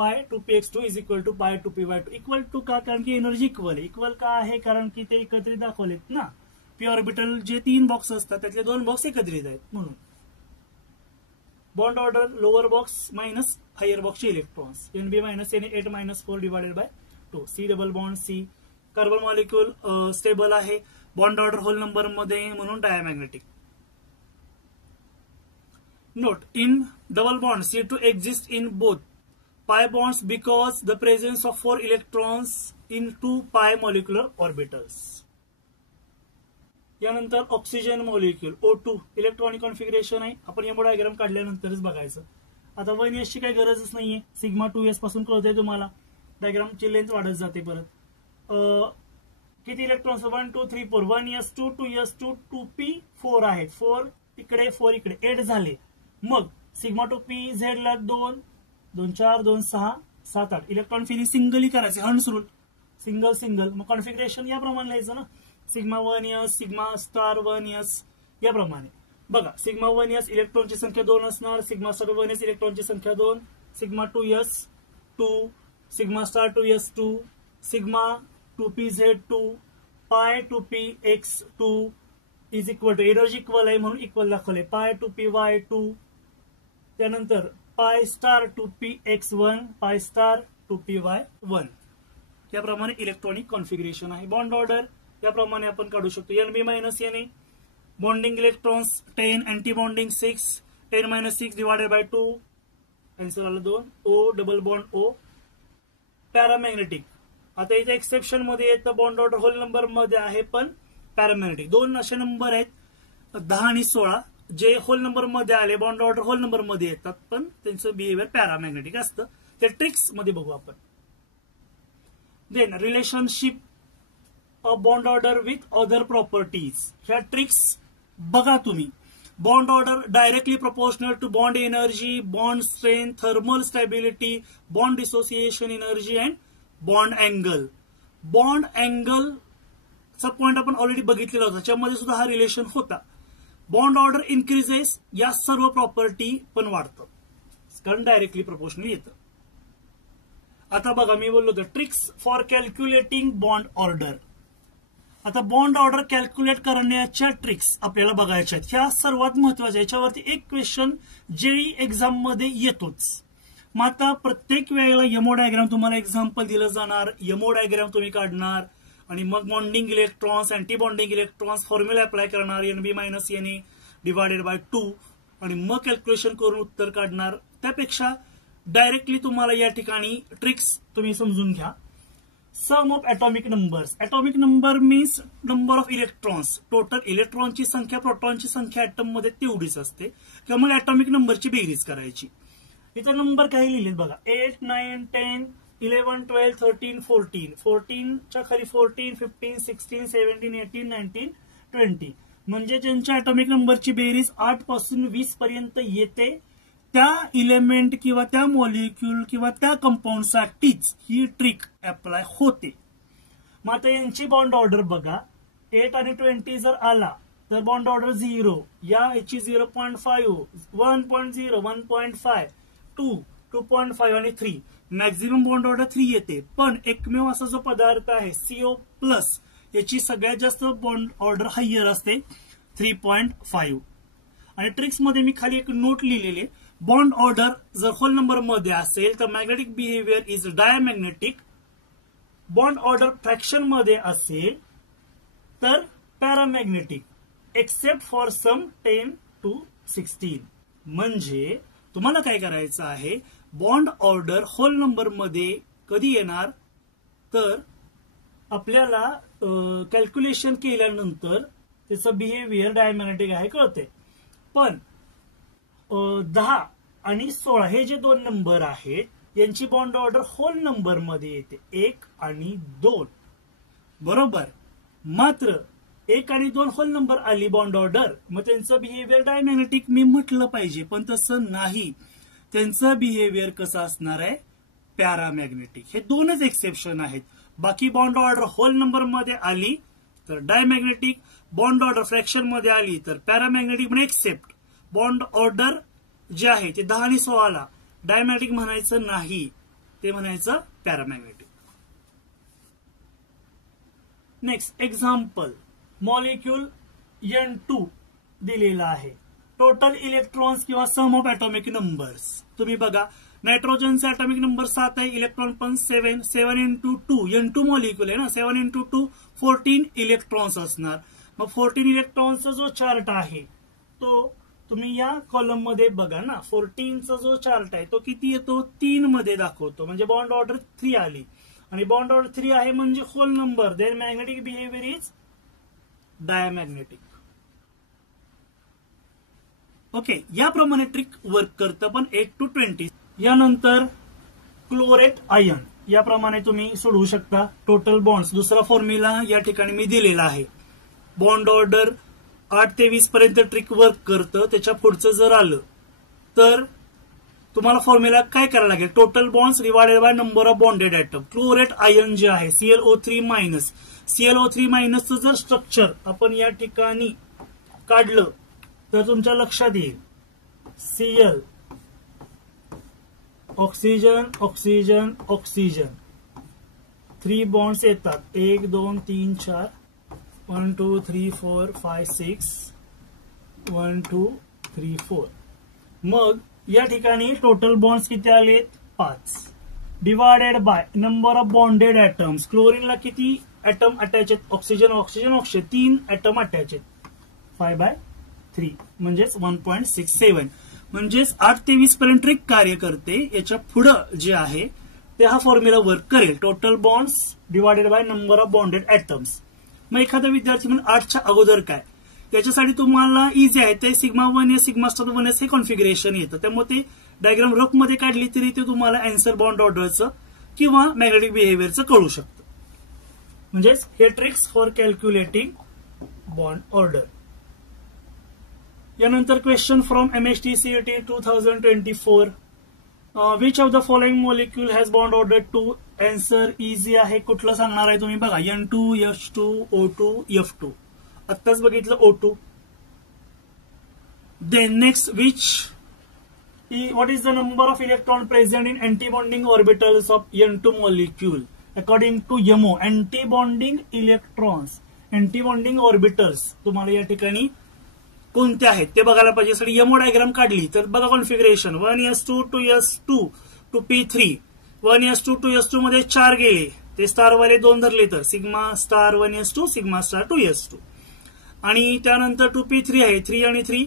पाय 2px2 इज इक्वल टू पाय 2py2 इक्वल टू का, कारण की एनर्जी इक्वल आहे. इक्वल का आहे, कारण की ते एकत्रित दाखवलेत ना. पी ऑर्बिटल जे 3 बॉक्स असतात त्यातले 2 बॉक्स एकत्रित आहेत म्हणून. Bond order lower box minus higher बॉक्सचे electrons NB minus Na 8 - 4 divided by 2. C double bond C. Carbon molecule stable आहे, बॉन्ड ऑर्डर होल नंबर मध्ये म्हणून diamagnetic. Note, in double bond C2 exists in both pi bonds because the presence of 4 electrons in 2 pi molecular orbitals. यानंतर oxygen molecule O2 electronic configuration आहे. आपण MO diagram काढल्यानंतरच बघायचं. आता 1s ची काही गरजच नाहीये. सिग्मा 2s पासून कळतंय तुम्हाला. डायग्रामची लेंथ वाढत जाते परत. किती इलेक्ट्रॉन्स 1 2 3 4 1s2 2s2 2p4 आहेत. 4 इकडे 4 इकडे 8 झाले. मग सिग्मा 2p झेड ला 2 2 4 2 6 7 8 इलेक्ट्रॉन फिलिंग सिंगली करायचे. Hund's rule single single. मग कॉन्फिगरेशन याप्रमाणे लिहायचं ना. Sigma 1s sigma star 1s याप्रमाणे बघा. सिग्मा 1s इलेक्ट्रॉनची संख्या 2 असणार. सिग्मा स्टार 1s इलेक्ट्रॉनची संख्या 2. Sigma 2s 2. Sigma star 2s 2. Sigma 2pz2 pi 2px2 is equal to energy equal आहे म्हणून इक्वल दाखवले. पाय 2py2. त्यानंतर पाय स्टार 2px1 पाय स्टार 2py1. याप्रमाणे इलेक्ट्रॉनिक कॉन्फिगरेशन आहे. बॉन्ड ऑर्डर याप्रमाणे आपण काढू शकतो. NB minus Na bonding electrons 10 anti bonding 6 10 - 6 divided by 2. Answer आला 2. O double bond O. Paramagnetic. आता इथे एक्सेप्शन मध्ये येतं बॉन्ड ऑर्डर होल नंबर मध्ये आहे पण पॅरामॅग्नेटिक. 2 असे नंबर आहेत 10 आणि 16 जे होल नंबर मध्ये आले. बॉन्ड ऑर्डर होल नंबर मध्ये येतात पण त्यांचं बिहेवियर पॅरामॅग्नेटिक असतं. ते ट्रिक्स मध्ये बघू आपण. Then relationship of bond order with other properties. ह्या ट्रिक्स बघा तुम्ही. Bond order directly proportional to bond energy, bond strength, thermal stability, bond dissociation energy and bond angle. Bond angle चा point आपण ऑलरेडी बघितलेला होता. त्याच्यामध्ये सुद्धा हा रिलेशन होता. बॉन्ड ऑर्डर इन्क्रीजेस या सर्व प्रॉपर्टी पण वाढतं कारण डायरेक्टली प्रोपोर्शनल येतं. आता बघा मी बोललो होतो tricks for calculating bond order. आता बॉन्ड ऑर्डर कॅल्क्युलेट करण्याच्या ट्रिक्स आपल्याला बघायच्या आहेत. ह्या सर्वात महत्वाच्या. याच्यावरती एक क्वेश्चन जेईई एक्झाम मध्ये येतोच. मग आता प्रत्येक वेळेला यमो डायग्राम तुम्हाला एक्झाम्पल दिलं जाणार. यमो डायग्राम तुम्ही काढणार आणि मग bonding electrons anti bonding electrons formula apply करणार. NB minus Na divided by 2 आणि मग कॅल्क्युलेशन करून उत्तर काढणार. त्यापेक्षा डायरेक्टली तुम्हाला या ठिकाणी ट्रिक्स तुम्ही समजून घ्या. Sum of atomic numbers. Atomic number means number of electrons. Total इलेक्ट्रॉनची संख्या प्रोटॉनची संख्या ऍटम मध्ये तेवढीच असते किंवा मग ऍटॉमिक नंबरची बेरीज करायची. इथं नंबर काही लिहिलेत बघा. 8 9 10 11 12 13 14. 14 च्या खाली 14 15 16 17 18 19 20 म्हणजे ज्यांच्या ऍटॉमिक नंबरची बेरीज 8 पासून 20 पर्यंत येते त्या इलेमेंट किंवा त्या मॉलिक्यूल किंवा त्या कंपाऊंडसाठीच ही ट्रिक अप्लाय होते. मग आता यांची बॉन्ड ऑर्डर बघा. 8 आणि 20 जर आला तर बॉन्ड ऑर्डर 0. याची 0.5 1.0 1.5 2 2.5 आणि 3. मॅक्झिमम बॉन्ड ऑर्डर 3 येते. पण एकमेव असा जो पदार्थ आहे CO प्लस याची सगळ्यात जास्त बॉन्ड ऑर्डर हायर असते 3.5. आणि ट्रिक्स मध्ये मी खाली एक नोट लिहिलेली. बॉन्ड ऑर्डर जर होल नंबर मध्ये असेल तर magnetic behaviour is diamagnetic. Bond order fraction मध्ये असेल तर paramagnetic except for sum 10 to 16. म्हणजे तुम्हाला काय करायचं आहे. बॉन्ड ऑर्डर होल नंबर मध्ये कधी येणार तर आपल्याला कॅल्क्युलेशन केल्यानंतर त्याचं बिहेवियर डायमॅग्नेटिक आहे कळते. पण 10 आणि 16 हे जे 2 नंबर आहेत यांची बॉन्ड ऑर्डर होल नंबर मध्ये येते 1 आणि 2 बरोबर. मात्र 1 आणि 2 होल नंबर आली बॉन्ड ऑर्डर मग त्यांचं बिहेवियर डायमॅग्नेटिक मी म्हटलं पाहिजे पण तसं नाही. त्यांचं बिहेवियर कसं असणार आहे पॅरामॅग्नेटिक. हे 2च एक्सेप्शन आहेत. बाकी बॉन्ड ऑर्डर होल नंबर मध्ये आली तर डायमॅग्नेटिक. बॉन्ड ऑर्डर फ्रॅक्शन मध्ये आली तर पॅरामॅग्नेटिक. पण एक्सेप्ट बॉन्ड ऑर्डर जे आहे ते 10 आणि 16 ला डायमॅग्नेटिक म्हणायचं नाही. ते म्हणायचं paramagnetic. Next example, molecule N2 दिलेला आहे. टोटल इलेक्ट्रॉन्स किंवा सम ऑफ ऍटॉमिक नंबर्स तुम्ही बघा. नायट्रोजनचा ऍटॉमिक नंबर 7 आहे, इलेक्ट्रॉन पण 7. 7 into 2 N2 मॉलिक्यूल आहे ना, 7 into 2 14 इलेक्ट्रॉन्स असणार. मग 14 इलेक्ट्रॉनचा जो चार्ट आहे तो तुम्ही या कॉलम मध्ये बघा ना. 14चा जो चार्ट आहे तो किती येतो, 3 मध्ये दाखवतो, म्हणजे बॉन्ड ऑर्डर 3 आली. आणि बॉन्ड ऑर्डर 3 आहे म्हणजे whole number, then magnetic behaviour is diamagnetic. Okay, याप्रमाणे ट्रिक वर्क करतं, पण 8 to 20. यानंतर क्लोरेट आयन याप्रमाणे तुम्ही सोडवू शकता. टोटल बॉन्ड्स दुसरा फॉर्म्युला या ठिकाणी मी दिलेला आहे. बॉन्ड ऑर्डर 8 ते 20 पर्यंत ट्रिक वर्क करतं. त्याच्या पुढचं जर आलं तर तुम्हाला फॉर्म्युला काय करायला लागेल, total bonds divided by number of bonded atom. Chlorate ion जे आहे ClO3 मायनस, ClO3 मायनसचं जर स्ट्रक्चर आपण या ठिकाणी काढलं तर तुमच्या लक्षात येईल Cl oxygen oxygen oxygen 3 bonds येतात, 1 2 3 4 1 2 3 4 5 6 1 2 3 4. मग या ठिकाणी टोटल बॉन्ड्स किती आलेत, 5 divided by number of bonded atoms. क्लोरीनला किती ऍटम अटॅच आहेत, oxygen oxygen oxygen 3 atom attach आहेत, 5/3 म्हणजेच 1.67. म्हणजेच 8 ते 20 पर्यंत ट्रिक कार्य करते. याच्या पुढं जे आहे ते हा फॉर्म्युला वर्क करेल, total bonds divided by number of bonded atoms. मग एखादा विद्यार्थी म्हणून 8च्या अगोदर काय, त्याच्यासाठी तुम्हाला इझी आहे, ते sigma 1s sigma star 1s हे कॉन्फिगरेशन येतं. त्यामुळे ते डायग्राम रफ मध्ये काढली तरी ते तुम्हाला अँसर बॉन्ड ऑर्डरचं किंवा मॅग्नेटिक बिहेवियरचं कळू शकतं. म्हणजेच हे tricks for calculating bond order. यानंतर question from MHT CET 2024. Which of the following molecule has bond order 2? Answer easy आहे. कुठलं सांगणार आहे तुम्ही बघा, N2 H2 O2 F2. आत्ताच बघितलं O2. Then next, what is the number of electron present in antibonding orbitals of N2 molecule according to YMO? antibonding electrons, antibonding orbitals तुम्हाला या ठिकाणी कोणते आहेत ते बघायला पाहिजे. यासाठी यमो डायग्राम काढली तर बघा configuration 1s2 2s2 2p3. 1s2 2s2 मध्ये 4 गेले, ते स्टार वाले 2 धरले तर sigma star 1s2 sigma star 2s2. आणि त्यानंतर 2p3 आहे, 3 आणि 3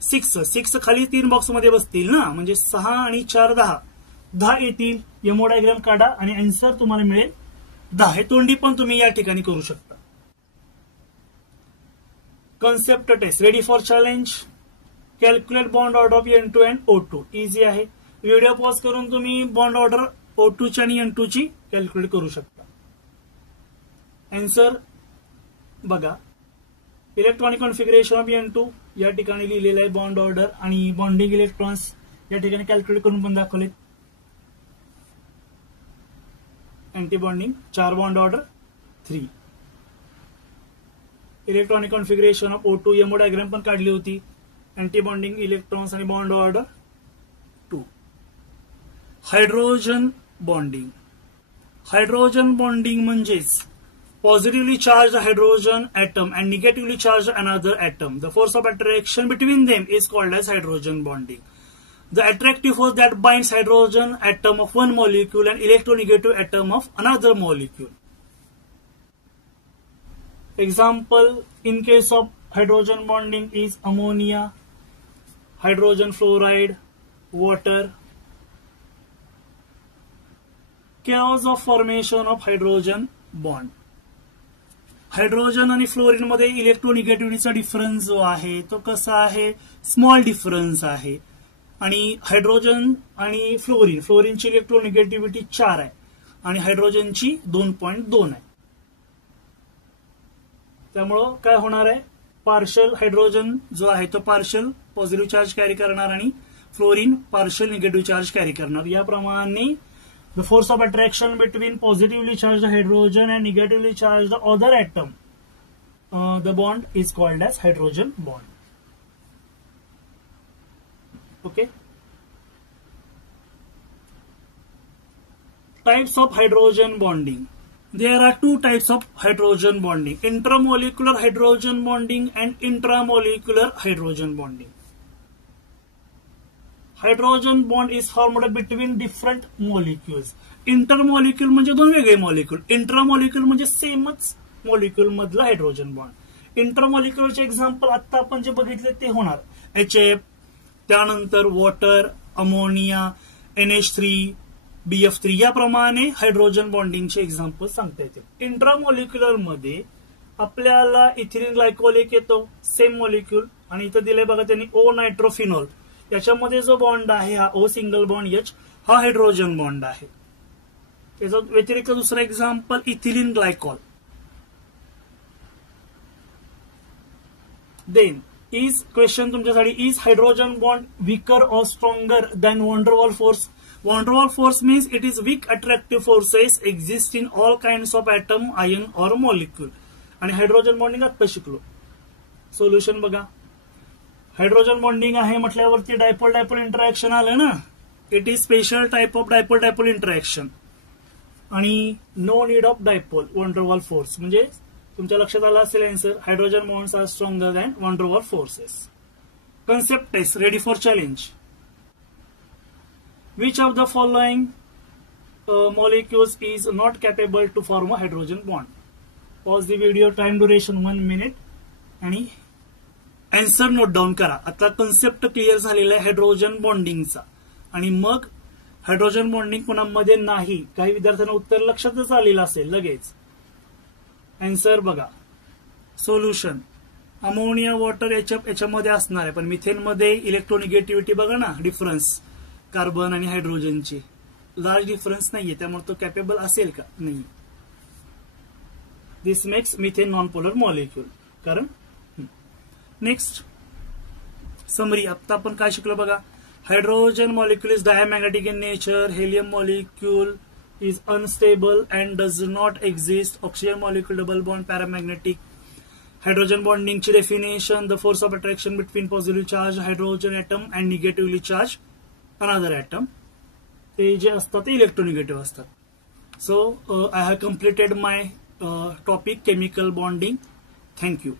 6 खाली 3 बॉक्स मध्ये बसतील ना, म्हणजे 6 आणि 4 10 येतील. यमो डायग्राम काढा आणि आन्सर तुम्हाला मिळेल 10. हे तोंडी पण तुम्ही या ठिकाणी करू शकता. Concept test, ready for challenge. Calculate bond order of N2 and O2. Easy आहे. व्हिडिओ पॉज करून तुम्ही बॉन्ड ऑर्डर O2 ची आणि N2 ची कॅल्क्युलेट करू शकता. आन्सर बघा, इलेक्ट्रॉनिक कॉन्फिगरेशन ऑफ N2 या ठिकाणी लिहिलेलं आहे बॉन्ड ऑर्डर, आणि बॉन्डिंग इलेक्ट्रॉन्स या ठिकाणी कॅल्क्युलेट करून पण दाखवलेत. Anti bonding 4 bond order 3. Electronic configuration of O2 MO diagram पण काढली होती. अँटी बॉन्डिंग इलेक्ट्रॉन्स आणि bond order 2. Hydrogen bonding. Hydrogen bonding म्हणजेच positively charged hydrogen atom and negatively charged another atom. The force of attraction between them is called as hydrogen bonding. The attractive force that binds hydrogen atom of one molecule and electronegative atom of another molecule. Example in case of hydrogen bonding is ammonia, hydrogen fluoride, water. Cause of formation of hydrogen bond. Hydrogen आणि fluorine मध्ये इलेक्ट्रोनिगेटिव्हिटीचा difference जो आहे तो कसा आहे, small difference आहे. आणि hydrogen आणि फ्लोरीनची इलेक्ट्रोनिगेटिव्हिटी 4 आहे आणि हायड्रोजनची 2.2 आहे. त्यामुळं काय होणार आहे, पार्शल हायड्रोजन जो आहे तो पार्शल पॉझिटिव्ह चार्ज कॅरी करणार आणि fluorine partial negative charge carry करणार. याप्रमाणे the force of attraction between positively charged hydrogen and negatively charged other atom, the bond is called as hydrogen bond. Okay. types of hydrogen bonding. There are two types of hydrogen bonding: intermolecular hydrogen bonding and intramolecular hydrogen bonding. Hydrogen bond is formed between different molecules. इंटरमॉलिक्युल म्हणजे दोन वेगळे molecule, इंट्रामॉलिक्युल म्हणजे सेमच molecule मधला hydrogen bond. इंटरमॉलिक्युलरचे example आता आपण जे बघितले ते होणार HF, त्यानंतर वॉटर, अमोनिया, NH3, BF3 याप्रमाणे हायड्रोजन बॉन्डिंगचे एक्झाम्पल सांगता येतील. इंट्रामॉलिक्युलर मध्ये आपल्याला इथिलीन ग्लायकॉल एक येतो, सेम मॉलिक्युल, आणि इथं दिलंय बघा त्यांनी O नायट्रोफिनॉल. याच्यामध्ये जो बॉन्ड आहे हा O सिंगल बॉन्ड H हा हायड्रोजन बॉन्ड आहे. त्याचा व्यतिरिक्त दुसरा example ethylene glycol. Then is question तुमच्यासाठी, is hydrogen bond weaker or stronger than van der Waals force? Van der Waals force means it is weak attractive forces exist in all kinds of atom, ion or molecule. आणि hydrogen bonding आता शिकलो. Solution बघा, hydrogen bonding आहे म्हटल्यावरती dipole dipole interaction आलं ना. It is special type of dipole dipole interaction आणि no need of dipole van der Waals force. म्हणजे तुमच्या लक्षात आलं असेल answer, hydrogen bonds are stronger than van der Waals forces. Concept test, ready for challenge. Which of the following molecules is not capable to form a hydrogen bond? Pause the video, time duration 1 minute आणि answer note down करा. आता concept clear झालेला आहे hydrogen बॉन्डिंगचा, आणि मग hydrogen bonding कोणामध्ये नाही, काही विद्यार्थ्यांना उत्तर लक्षातच आलेलं असेल लगेच. आन्सर बघा, सोल्युशन अमोनिया, वॉटर, HF याच्यामध्ये असणार आहे, पण मिथेन मध्ये इलेक्ट्रोनिगेटिव्हिटी बघा ना, डिफरन्स कार्बन आणि हायड्रोजनची लार्ज डिफरन्स नाहीये, त्यामुळे तो कॅपेबल असेल का? नाही. This makes methane non polar molecule. कारण नेक्स्ट समरी, आता आपण काय शिकलो बघा. Hydrogen molecule is diamagnetic in nature, helium molecule is unstable and does not exist, oxygen molecule double bond paramagnetic. Hydrogen बॉन्डिंगची definition, the force of attraction between positive charge hydrogen atom and negatively charge another atom. ते जे असतात ते electronegative असतात. So I have completed my topic chemical bonding. Thank you.